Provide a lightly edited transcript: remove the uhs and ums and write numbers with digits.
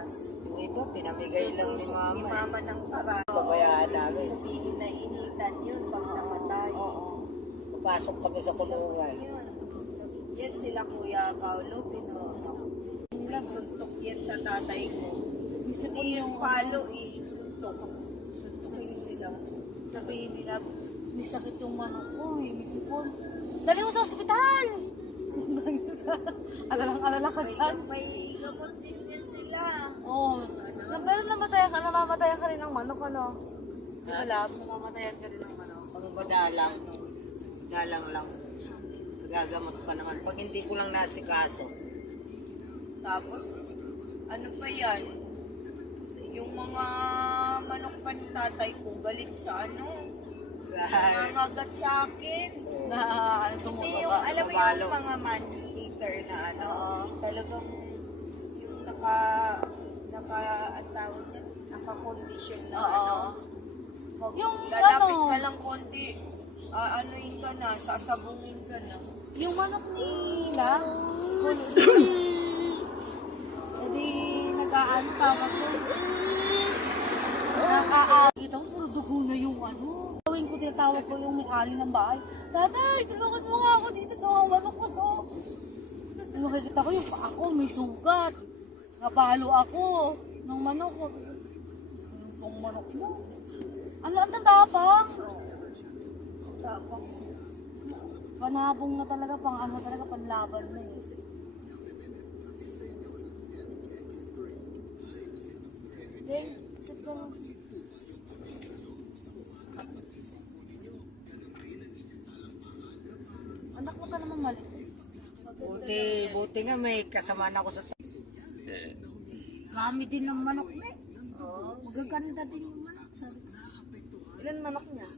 bigas. Yung iba, pinamigay lang ni Tusok mama. ni mama ng karao. Pabayaan namin. Sabihin na initan yun pag namatay. Oo. Papasok kami sa kulungan. Yun. Yan sila Kuya Kaulo, may suntok yan sa tatay ko. Hindi yung palo suntok. Suntokin sila. Sabihin nila, may sakit yung manok ko, may sipon. Dali mo sa ospital! Alala ka dyan. May gamot din yan sila. Oo. Pero namamatayan ka rin ng manok, ano? Di ba lab? Namamatayan ka rin ng manok. Pang madalang, dalang lang. Gagamot pa naman. Pag hindi ko lang nasikaso. Tapos, ano pa yan? Yung mga manok pa ni tatay ko, galit sa ano? Nangangagat sa akin. Na ano Hindi yung, tumutaba. alam mo yung mga man-eater na ano, talagang yung ang tawag niya, naka-condition na ano. Yung Lalapit ano, ka lang konti, anuin ka na, sasabungin ka na. yung manok nila, edi nag-aan tawag ko. Nakakakita ko, puro dugo na yung ano. Gawin ko, tinatawag ko yung may-ari ng bahay. Tatay, tulungan mo nga ako dito sa mga manok ko to. Ay, makikita ko yung paa ko, may sugat. Napalo ako ng manok ko. Yung manok mo. Ano ang tatapang? Tapos, Panabong na talaga, pang ano talaga, panlaban na eh. Deng, sit ka lang. Anak mo ka naman mali. Buti nga may kasamaan ako sa kami din ng manok na. Magaganda din yung manok. Ilan manok niya?